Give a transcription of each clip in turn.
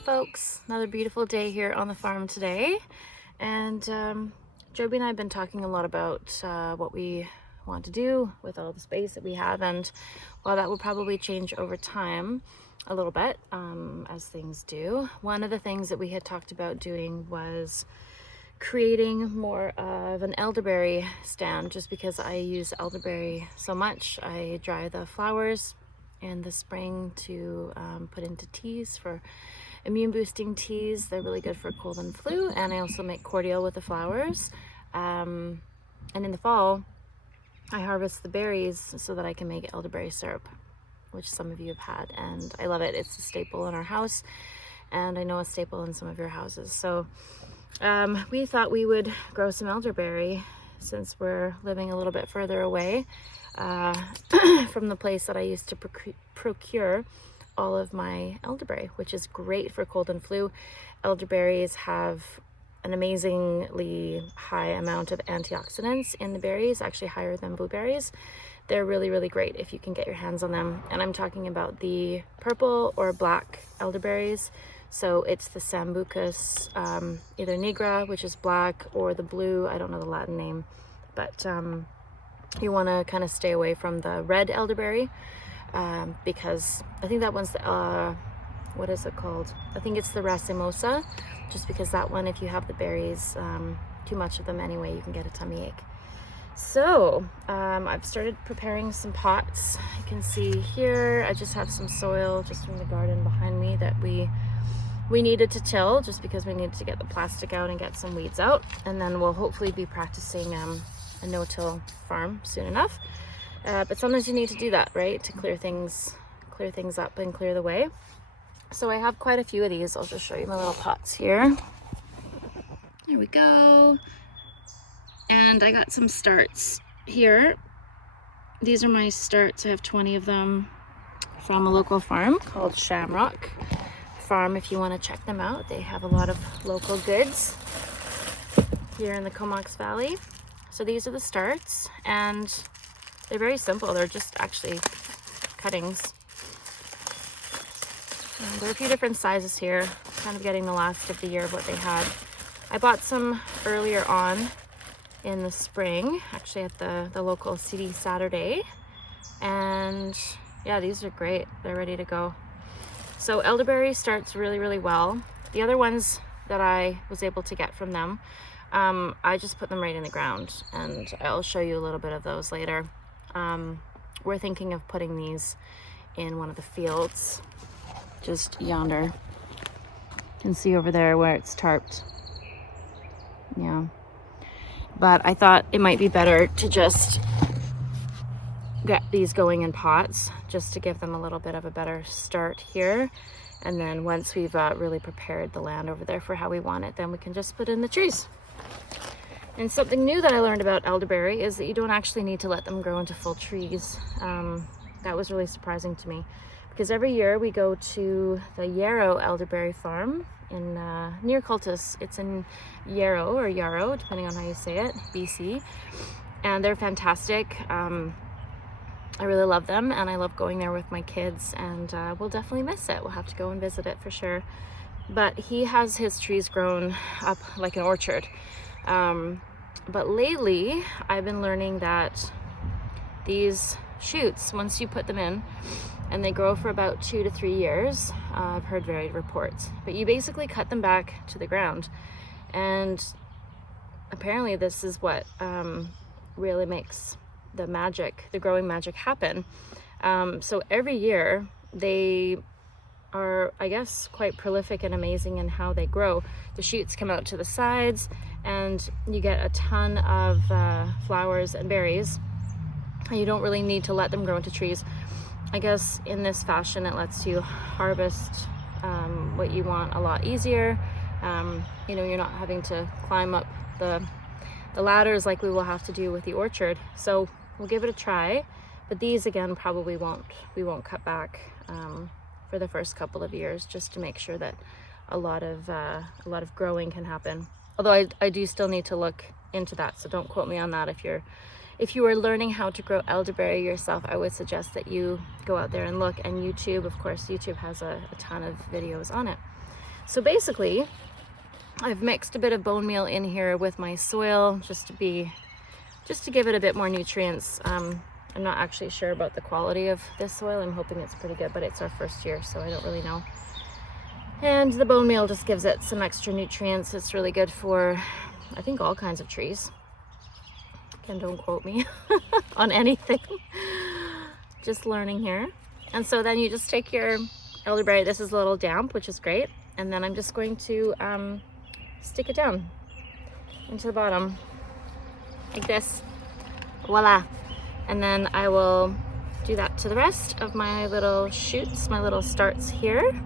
folks, another beautiful day here on the farm today, and Joby and I have been talking a lot about what we want to do with all the space that we have, and while that will probably change over time a little bit, as things do, one of the things that we had talked about doing was creating more of an elderberry stand, just because I use elderberry so much. I dry the flowers in the spring to put into teas for immune boosting teas. They're really good for cold and flu, and I also make cordial with the flowers. And in the fall I harvest the berries so that I can make elderberry syrup, which some of you have had, and I love it. It's a staple in our house, and I know a staple in some of your houses. So we thought we would grow some elderberry since we're living a little bit further away from the place that I used to procure all of my elderberry, which is great for cold and flu. Elderberries have an amazingly high amount of antioxidants in the berries, actually higher than blueberries. They're really, really great if you can get your hands on them. And I'm talking about the purple or black elderberries. So it's the Sambucus, either nigra, which is black, or the blue, I don't know the Latin name, but you want to kind of stay away from the red elderberry, because I think that one's the, what is it called? I think it's the racemosa, just because that one, if you have the berries, too much of them anyway, you can get a tummy ache. So I've started preparing some pots. You can see here, I just have some soil just from the garden behind me that we needed to till, just because we needed to get the plastic out and get some weeds out. And then we'll hopefully be practicing a no-till farm soon enough. But sometimes you need to do that, right? To clear things up and clear the way. So I have quite a few of these. I'll just show you my little pots here. There we go. And I got some starts here. These are my starts. I have 20 of them from a local farm called Shamrock Farm. If you want to check them out, they have a lot of local goods here in the Comox Valley. So these are the starts, and they're very simple. They're just actually cuttings. And there are a few different sizes here, kind of getting the last of the year of what they had. I bought some earlier on in the spring, actually at the local CD Saturday, and yeah, these are great. They're ready to go. So elderberry starts really, really well. The other ones that I was able to get from them, I just put them right in the ground, and I'll show you a little bit of those later. We're thinking of putting these in one of the fields just yonder. You can see over there where it's tarped. Yeah. But I thought it might be better to just get these going in pots, just to give them a little bit of a better start here. And then once we've really prepared the land over there for how we want it, then we can just put in the trees. And something new that I learned about elderberry is that you don't actually need to let them grow into full trees. That was really surprising to me, because every year we go to the Yarrow elderberry farm in near Cultus. It's in Yarrow, or Yarrow, depending on how you say it, BC, and they're fantastic. I really love them, and I love going there with my kids, and we'll definitely miss it. We'll have to go and visit it for sure. But he has his trees grown up like an orchard. But lately I've been learning that these shoots, once you put them in, and they grow for about 2 to 3 years, I've heard varied reports, but you basically cut them back to the ground, and apparently this is what really makes the growing magic happen. So every year they are, I guess, quite prolific and amazing in how they grow. The shoots come out to the sides, and you get a ton of flowers and berries, and you don't really need to let them grow into trees. I guess in this fashion it lets you harvest what you want a lot easier. You know, you're not having to climb up the ladders like we will have to do with the orchard. So we'll give it a try, but these again probably we won't cut back for the first couple of years, just to make sure that a lot of growing can happen. Although I do still need to look into that, so don't quote me on that. If you are learning how to grow elderberry yourself, I would suggest that you go out there and look, and YouTube, of course, YouTube has a ton of videos on it. So basically, I've mixed a bit of bone meal in here with my soil just to give it a bit more nutrients. I'm not actually sure about the quality of this soil. I'm hoping it's pretty good, but it's our first year, so I don't really know. And the bone meal just gives it some extra nutrients. It's really good for, I think, all kinds of trees. Again, don't quote me on anything. Just learning here. And so then you just take your elderberry. This is a little damp, which is great. And then I'm just going to stick it down into the bottom like this. Voila. And then I will do that to the rest of my little shoots, my little starts here.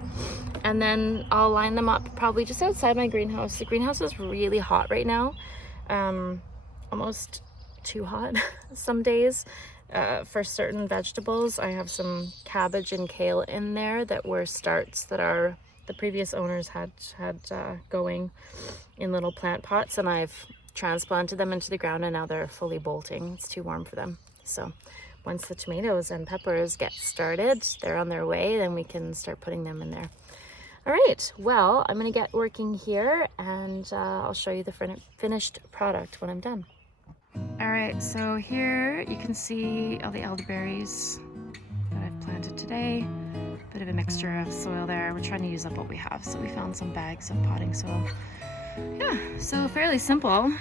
And then I'll line them up probably just outside my greenhouse. The greenhouse is really hot right now. Almost too hot some days. For certain vegetables, I have some cabbage and kale in there that were starts that the previous owners had going in little plant pots, and I've transplanted them into the ground, and now they're fully bolting. It's too warm for them. So once the tomatoes and peppers get started, they're on their way, then we can start putting them in there. All right, well, I'm gonna get working here, and I'll show you the finished product when I'm done. All right, so here you can see all the elderberries that I've planted today. Bit of a mixture of soil there. We're trying to use up what we have, so we found some bags of potting soil. Yeah, so fairly simple.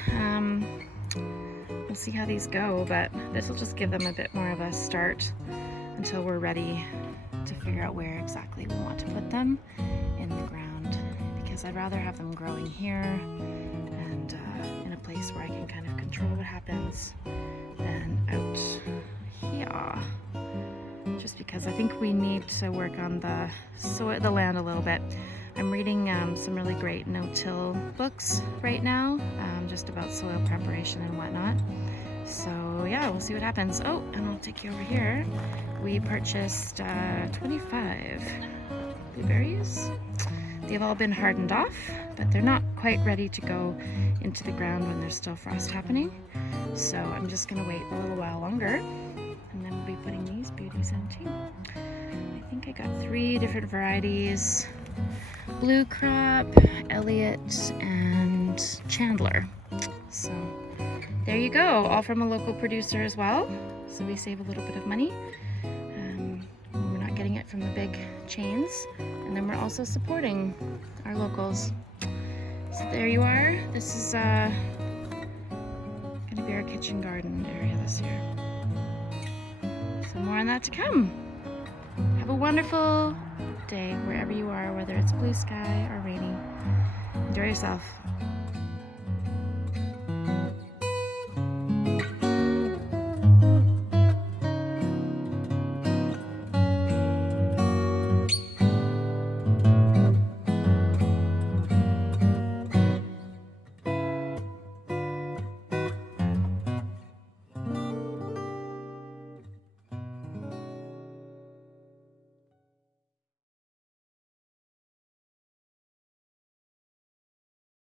We'll see how these go, but this will just give them a bit more of a start until we're ready to figure out where exactly we want to put them in the ground, because I'd rather have them growing here and in a place where I can kind of control what happens than out here. Just because I think we need to work on the land a little bit. I'm reading some really great no-till books right now, just about soil preparation and whatnot. So yeah, we'll see what happens. Oh, and I'll take you over here. We purchased 25 blueberries. They've all been hardened off, but they're not quite ready to go into the ground when there's still frost happening. So I'm just gonna wait a little while longer, and then we'll be putting these beauties in too. I think I got 3 different varieties: Blue Crop, Elliott, and Chandler. So there you go, all from a local producer as well. So we save a little bit of money. We're not getting it from the big chains. And then we're also supporting our locals. So there you are. This is gonna be our kitchen garden area this year. So more on that to come. Have a wonderful day wherever you are, whether it's blue sky or rainy. Enjoy yourself.